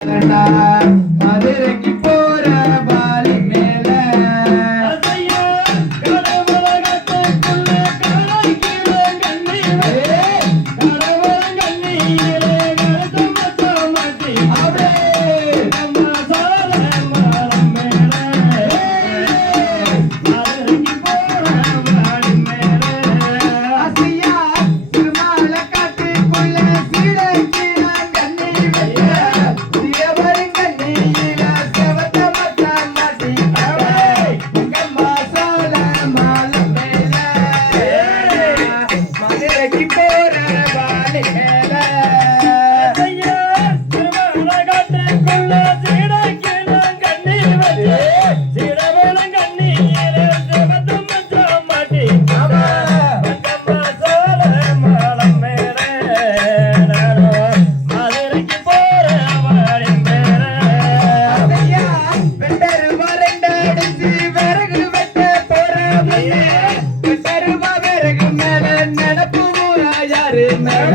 மதுரைக்கு மேல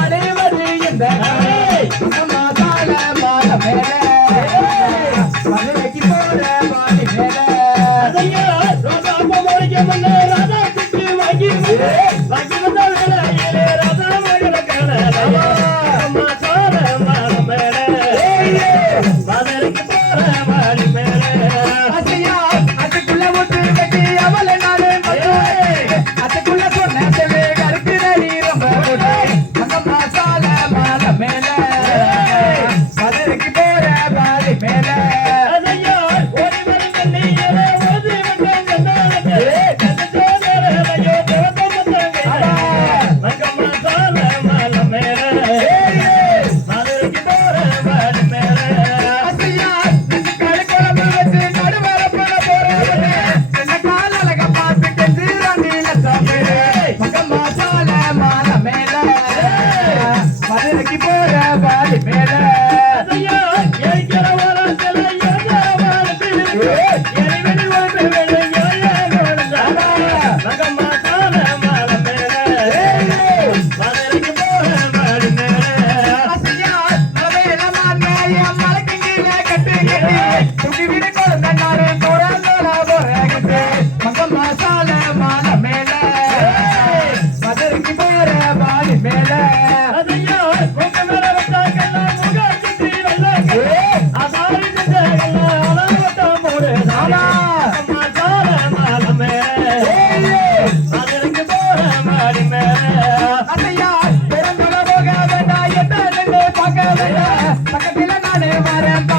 மதுரைக்கு போற வாடி மேலே. மதுரைக்கு பக்கத்துல நானே வரேன்.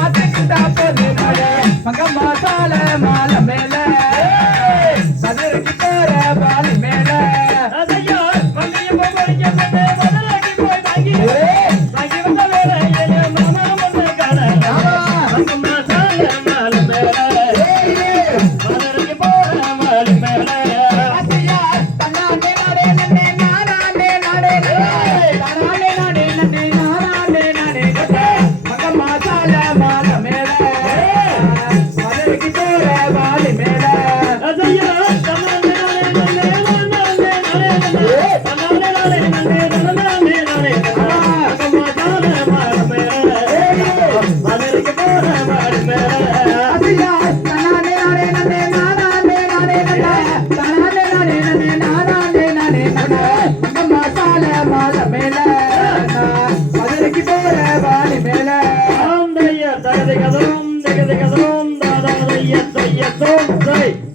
மேல மதுரைக்கு போற வாலி மேல.